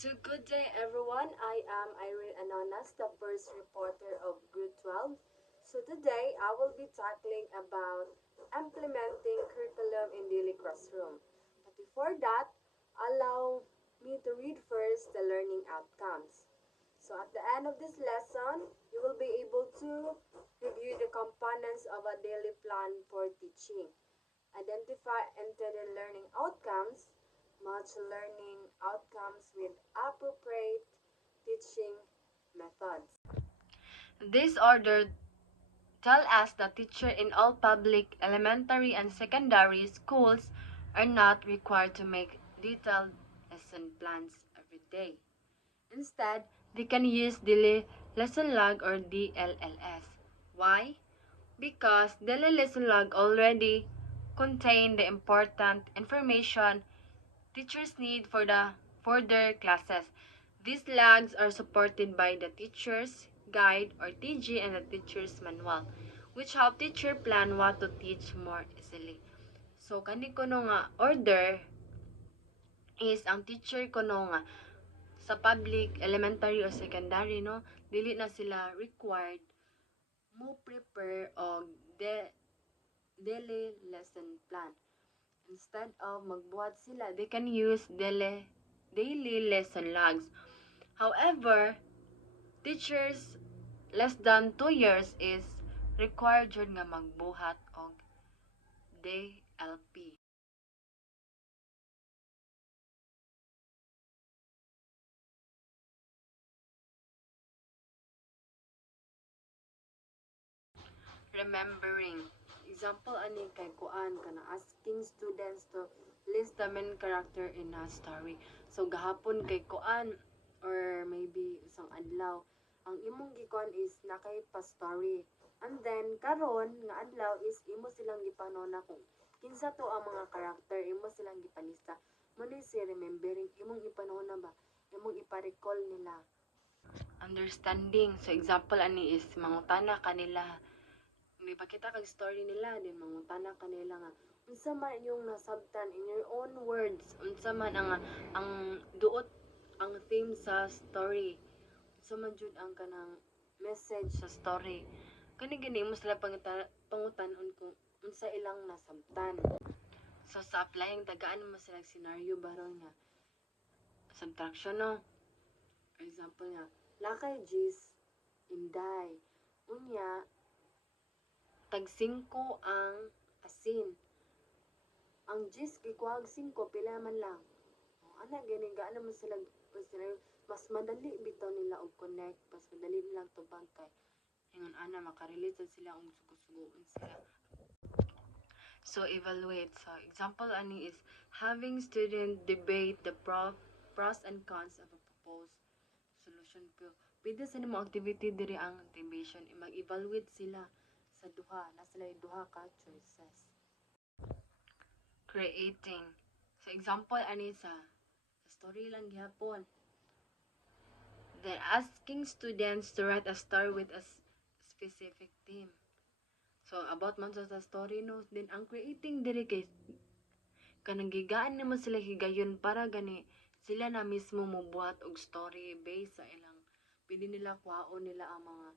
So good day everyone, I am Irene Anonas, the first reporter of Grade 12. So today I will be tackling about implementing curriculum in daily classroom. But before that, allow me to read first the learning outcomes. So at the end of this lesson, you will be able to review the components of a daily plan for teaching. Identify intended learning outcomes, match learning outcomes with appropriate teaching methods. This order tell us that teachers in all public elementary and secondary schools are not required to make detailed lesson plans every day. Instead, they can use daily lesson log or DLLS. Why? Because daily lesson log already contain the important information teachers need for their classes. These logs are supported by the teacher's guide or TG and the teacher's manual, which help teacher plan what to teach more easily. So kani ko no nga order is ang teacher ko no nga sa public, elementary or secondary no, dili na sila required mo prepare og daily lesson plan. Instead of magbuhat sila, they can use daily lesson logs. However, teachers less than 2 years is required jud nga magbuhat og DLP. Remembering. Example ani kay kuan kana asking students to list the main character in a story. So gahapon kay kuan or maybe isang adlaw ang imong gikuan is nakay pa story. And then karon nga adlaw is imo silang gipanona kung kinsa to ang mga character, imo silang gipalista. Mo ni si remembering imong ipanona ba? Imong ipa-recall nila. Understanding. So example ani is mangutana kanila may pakita kag story nila din mangutana kanila nga unsa man yung nasabtan in your own words unsa man ang duot ang theme sa story unsa man jud ang kanang message sa story kani gani mo sila pangutan-on kung unsa ilang nasabtan. So sa applying tagaan mo sila scenario baron nga subtraction no. For example nga lakay G's inday unya tag 5 ang asin. Ang G's gikuhag 5 pila man lang. Ana gani gaano man sila mas madali bitaw nila og connect, mas madali nilang tubag kay ingon ana makarelate sila og sugo-sugoon sila. So evaluate. So example ani is having student debate the pros and cons of a proposed solution. Pwede sa nimo activity diri ang activation mag-evaluate sila sa duha na sila duha ka choices. Creating. So example ani sa story lang gihapon. Then asking students to write a story with a specific theme. So about man sa story no, then ang creating diri kay kanang gigaan naman sila higayon para gani sila na mismo mobuhat og story based sa ilang pwede nila kuhaon nila ang mga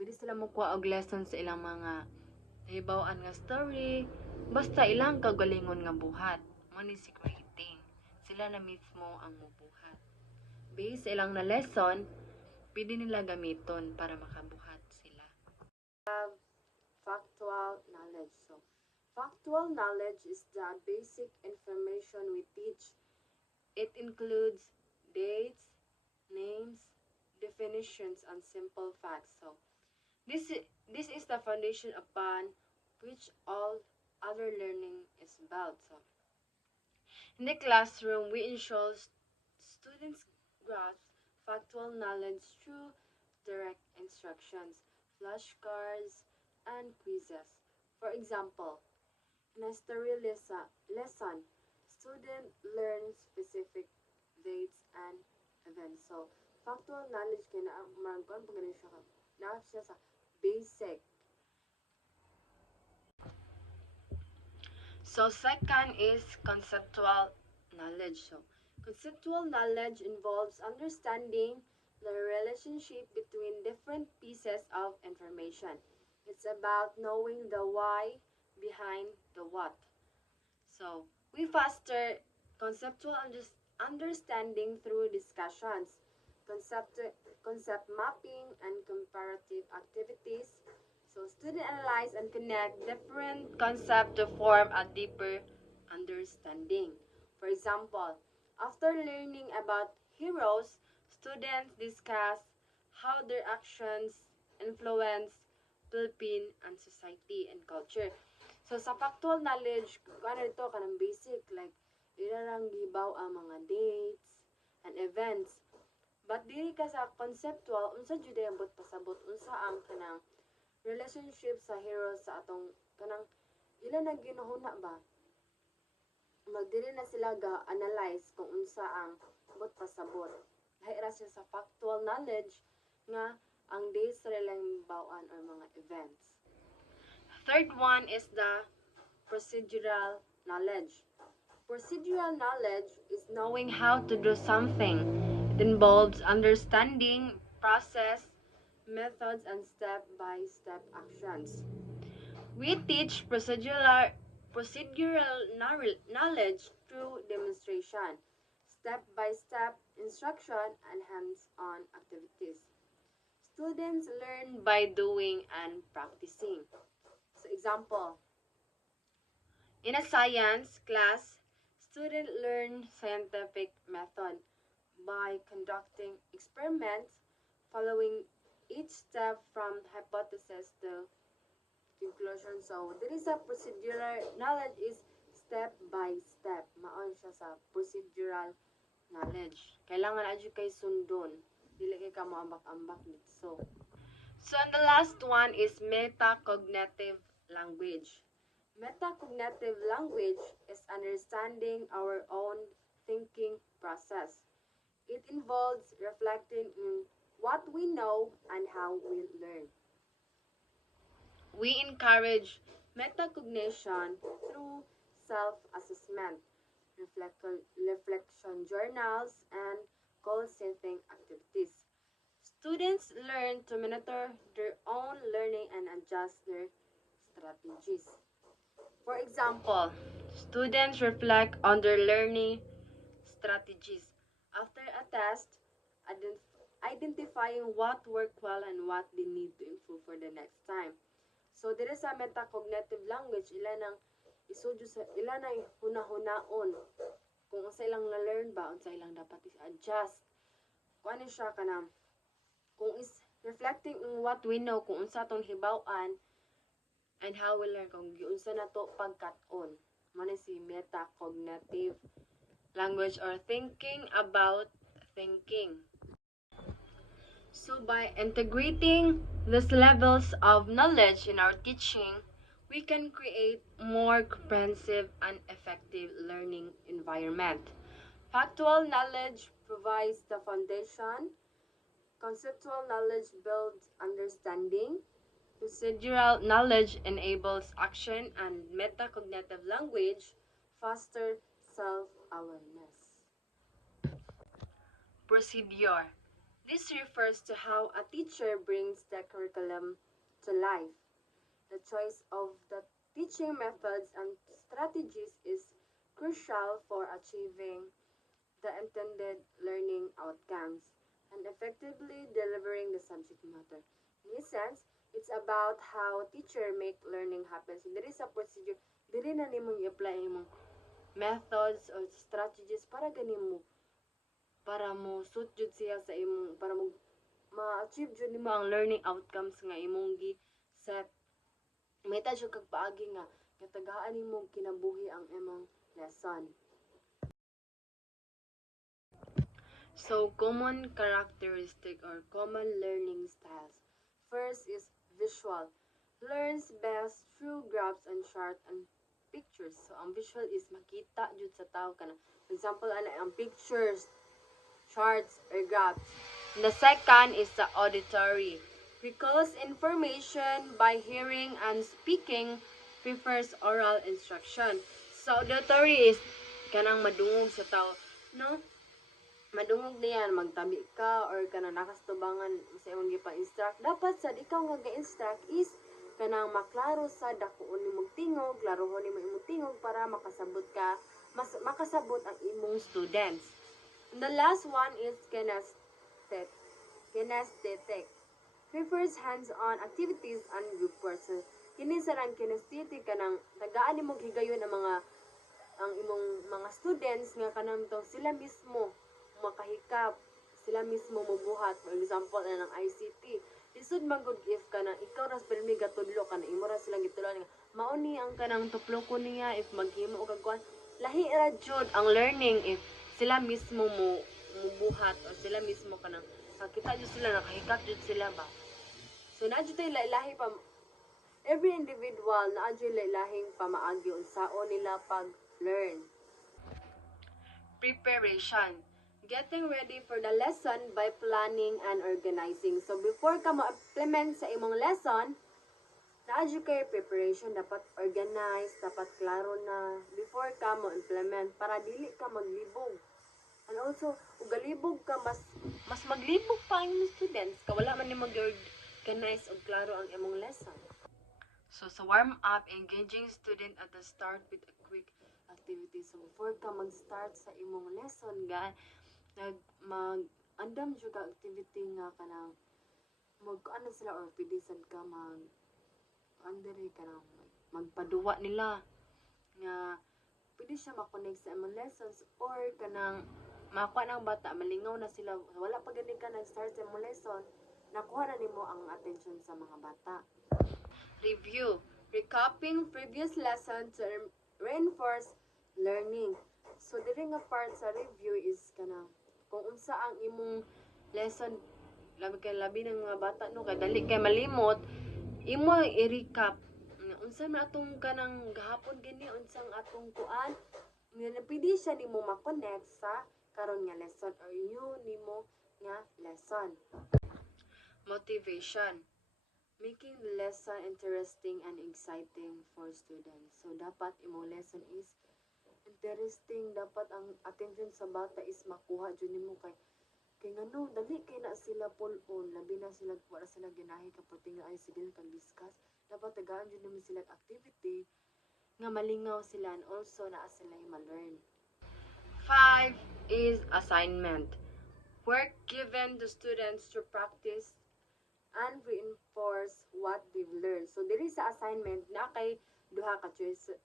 pwede sila mokuha og lesson sa ilang mga hibaw-an nga story basta ilang kagalingon nga buhat mo ni si creating sila na mismo ang mobuhat based sa ilang na lesson pwede nila gamiton para makabuhat sila. Factual knowledge. So factual knowledge is the basic information we teach. It includes dates, names, definitions, and simple facts. So this is the foundation upon which all other learning is built. So in the classroom, we ensure students grasp factual knowledge through direct instructions, flashcards, and quizzes. For example, in a story lesson, student learn specific dates and events. So, factual knowledge kay na maragkuan pag siya na siya sa basic. So second is conceptual knowledge. So Conceptual knowledge involves understanding the relationship between different pieces of information. It's about knowing the why behind the what. So, we foster conceptual understanding through discussions, concept, concept mapping, and comparative activities. So, students analyze and connect different concepts to form a deeper understanding. For example, after learning about heroes, students discuss how their actions influence Philippine and society and culture. So, sa factual knowledge, ano ito, kanang basic, like, ilarang gibaw ang mga dates and events. But dili ka sa conceptual, unsa jud ambot pasabot, unsa ang kanang relationship sa heroes sa atong, kanang, ilan na ginuhuna ba? Magdili na sila ga-analyze kung unsa ang bot pasabot. Lahira siya sa factual knowledge nga ang dates sa ilang bawaan or mga events. Third one is the procedural knowledge. Procedural knowledge is knowing how to do something. It involves understanding process, methods, and step-by-step actions. We teach procedural knowledge through demonstration, step-by-step instruction, and hands-on activities. Students learn by doing and practicing. So, example, in a science class, students learn scientific method by conducting experiments, following each step from hypothesis to conclusion. So, there is a procedural knowledge is step by step. Maon siya sa procedural knowledge. Kailangan adyo kay sundon. Dili kay ka moambak-ambak dito. So, and the last one is metacognitive language. Metacognitive language is understanding our own thinking process. It involves reflecting on what we know and how we learn. We encourage metacognition through self-assessment, reflection journals, and goal-setting activities. Students learn to monitor their own learning and adjust their strategies. For example, students reflect on their learning strategies after a test, identifying what worked well and what they need to improve for the next time. So, dire sa metacognitive language, ilan ang isudyo sa ilan ay hunahunahon kung unsa ilang na-learn ba, unsa ilang dapat i-adjust. Kung ano siya kanang kung is reflecting on what we know, kung unsa tong hibaw-an and how we learn, kung giunsa na to pagkat-on. Muna si metacognitive language or thinking about thinking. So by integrating these levels of knowledge in our teaching, we can create more comprehensive and effective learning environment. Factual knowledge provides the foundation. Conceptual knowledge builds understanding. Procedural knowledge enables action, and metacognitive language fosters self-awareness. Procedure. This refers to how a teacher brings the curriculum to life. The choice of the teaching methods and strategies is crucial for achieving the intended learning outcomes and effectively delivering the subject matter. In this sense, it's about how teacher make learning happen. So, there is a procedure. Dili na nimo i-apply imong methods or strategies para ganimo para mo suit jud siya sa imong para mo ma-achieve jud nimo ang learning outcomes nga imong gi set. May ta jud kag paagi nga katagaan nimo kinabuhi ang imong lesson. So, common characteristic or common learning styles. First is visual. Learns best through graphs and charts and pictures. So, ang visual is makita jud sa tao kana. For example, ang pictures, charts, or graphs. And the second is the auditory. Recalls information by hearing and speaking, prefers oral instruction. So, auditory is kanang madungog sa tao. no? Madungog na yan, magtabi ka or kanang nakastubangan sa imong gipa-instruct. Dapat sad ikaw nga ga-instruct is kanang maklaro sa dakuon nimong tingog, laruhon nimo imong tingog para makasabot ka, makasabot ang imong students. And the last one is kinesthetic. Kinesthetic prefers hands-on activities and group work. So, kini sa lang kinesthetic kanang tagaan nimo higayon ang imong mga students nga kanang to sila mismo makahikap, sila mismo mubuhat. For example na ng ICT, lisod man gud if kanang ikaw ras pirmi gatudlo kana imo ra silang gitulon nga mao ni ang kanang tuploko niya if maghimo og kagkuan, lahi ra jud ang learning if sila mismo mo mubuhat o sila mismo kanang nakita jud sila nakahikap jud sila ba. So na jud tay lahi pa, every individual na jud lahing pamaagi unsaon nila pag-learn. Preparation. Getting ready for the lesson by planning and organizing. So before ka mo-implement sa imong lesson, na-adyo kayo preparation, dapat organize, dapat klaro na before ka mo-implement para dili ka maglibog. And also, ug galibog ka, mas maglibog pa ang imong students ka wala man nimo organize og klaro ang imong lesson. So sa warm up, engaging student at the start with a quick activity. So before ka mag-start sa imong lesson, mag-andam jud ka activity nga kanang mag-ano sila or pidisad ka andere kanang magpaduwa nila nga pwede siya makonect sa imong lessons or kanang makuha ng bata malingaw na sila wala pa gani ka nag-start sa imong lesson, nakuha na nimo ang attention sa mga bata. Review. Recapping previous lessons to reinforce learning. So diri nga part sa review is kanang kung unsa ang imong lesson, labi ng mga bata no kay dali kay malimot, imo i-recap unsa man atong kanang gahapon gani, unsang atong kuan nga pwede siya nimo ma-connect sa karon nga lesson or new nimo nga lesson. Motivation. Making the lesson interesting and exciting for students. So dapat imong lesson is interesting, dapat ang attention sa bata is makuha jud nimo kay ngano dali kay na sila pull-on, labi na sila wala sila ginahi kapag nga ay sige kag discuss, dapat tagaan jud nimo sila activity nga malingaw sila and also naa sila ma-learn. 5 is assignment. Work given to students to practice and reinforce what they've learned. So diri sa assignment na kay duha ka choices.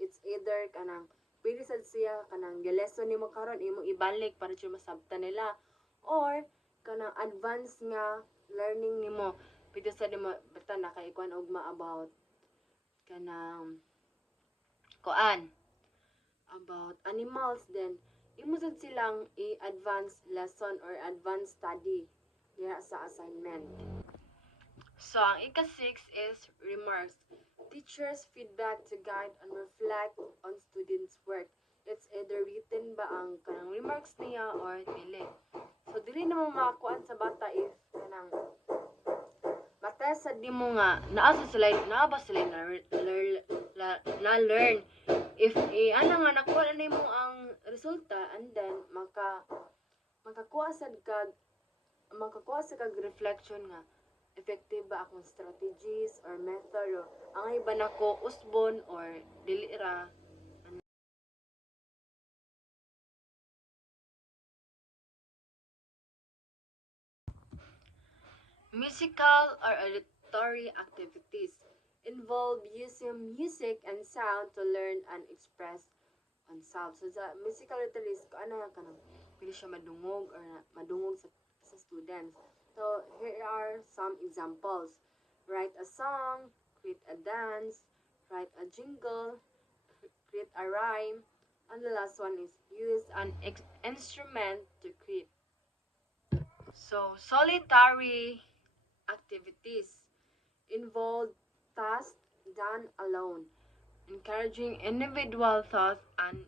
It's either kanang pwede sad siya kanang lesson nimo karon imong ibalik para jud masabtan nila or kanang advanced nga learning nimo pwede sad nimo basta nakaikuan ugma about kanang kuan about animals, then imo sad silang i-advanced lesson or advanced study diha sa assignment. So, ang ika-6 is remarks. Teachers' feedback to guide and reflect on students' work. It's either written ba ang kanang remarks niya or dili. So, dili na makakuan sa bata if kanang matesad di mo nga naaba sila na learn if ana nga nakuha na nimo ang resulta and then makakuha sa kag reflection nga effective ba akong strategies or method o ang iba nako usbon or dili ra. Musical or auditory activities involve using music and sound to learn and express oneself. So sa musical auditories ko ano ka nang pili siya madungog or madungog sa students. So here are some examples. Write a song, create a dance, write a jingle, create a rhyme, and the last one is use an instrument to create. So solitary activities involve tasks done alone, encouraging individual thought and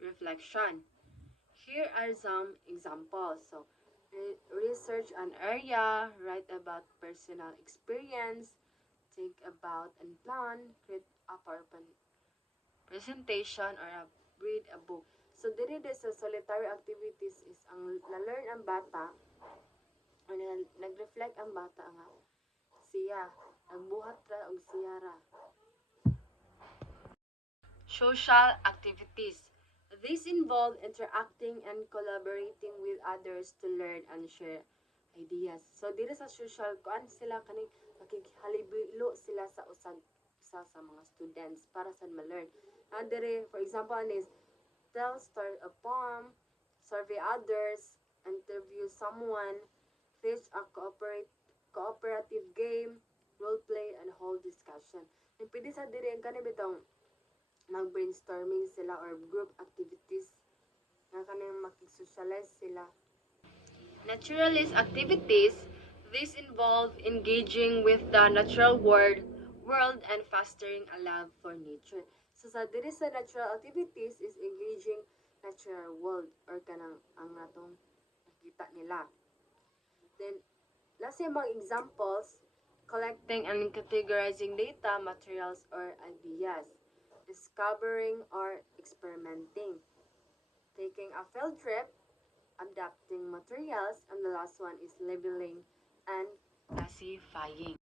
reflection. Here are some examples. So, research an area, write about personal experience, think about and plan, create a PowerPoint presentation, or read a book. So diri sa solitary activities is ang na-learn ang bata o nag-reflect ang bata nga siya nagbuhat ra og siya ra. Social activities. These involve interacting and collaborating with others to learn and share ideas. So diri sa social kuan sila kaning nakighalibilo sila sa sa mga students para sa ma-learn. And diri for example is tell story a poem, survey others, interview someone, teach a cooperative game, role play and hold discussion. And pwede sa diri ang kanang bitong mag-brainstorming sila or group activities nga kanang makig-socialize sila. Naturalist activities, these involve engaging with the natural world and fostering a love for nature. So sa diri sa natural activities is engaging natural world or kanang ang natong nakita nila. Then last yung mga examples, collecting and categorizing data, materials, or ideas, discovering or experimenting, taking a field trip, adapting materials, and the last one is labeling and classifying.